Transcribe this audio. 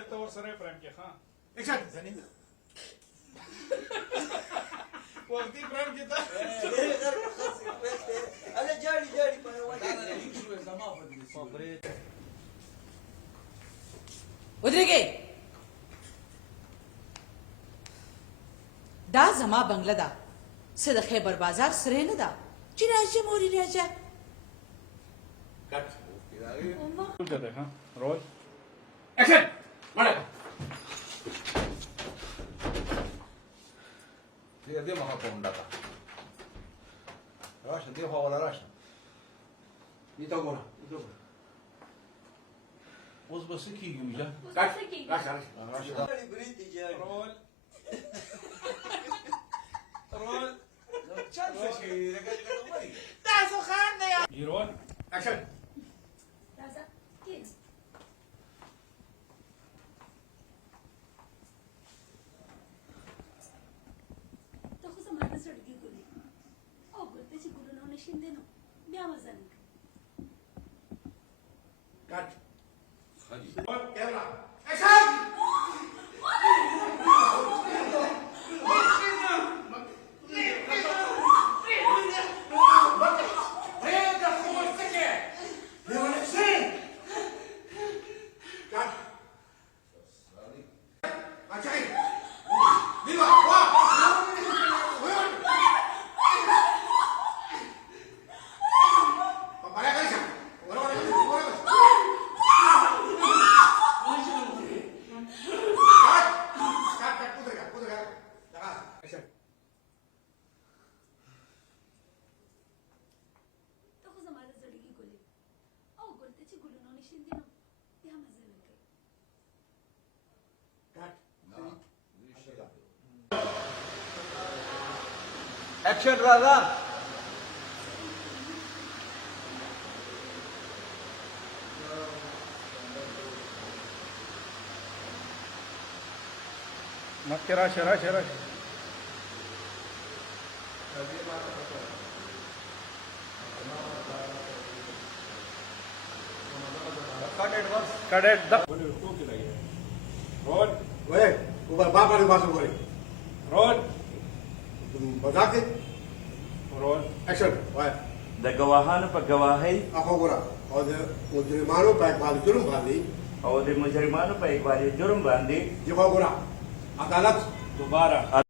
सकता और सरे प्रेम के हाँ एक्शन वक्ती प्रेम की था अरे जाडी जाडी पण ودرېږئ دا زما بنگله ده څه د خیبر بازار سرې نه ده چې راځه مورې راځه कट कुछ जाते हाँ रोल एक्शन मारा دي ما هكون داتا راشد دي هو ولا راشد يتوقعنا وز بس كي يوجا कट राशा راشد जाडी ब्रीती जाडी रोल रोल تاسو خان دی जी रोल एक्शन राजा किन तो खो समाज सडकी गुली ओ गुत्तेची गुलू नवने शिंदे नो ब्या मजा नाही कट रोल कैमरा एक्शन तो खो समाज सडकी गुली ओ गुत्तेची गुलू नवने शिंदे नो ब्या मजा नाही एक्शन राजा मत के राश राश राश कट द टू की लगी रोल ओए ऊपर बाप वाली बात बोले रोल तुम बता के रोल एक्शन वाई د ګواهانو په ګواهۍ आपको बोला और मुजरिमानों पर एक जुर्म बांधी او د مجرمانو په اقبالي جرم باندې जवाब बोला अदालत दोबारा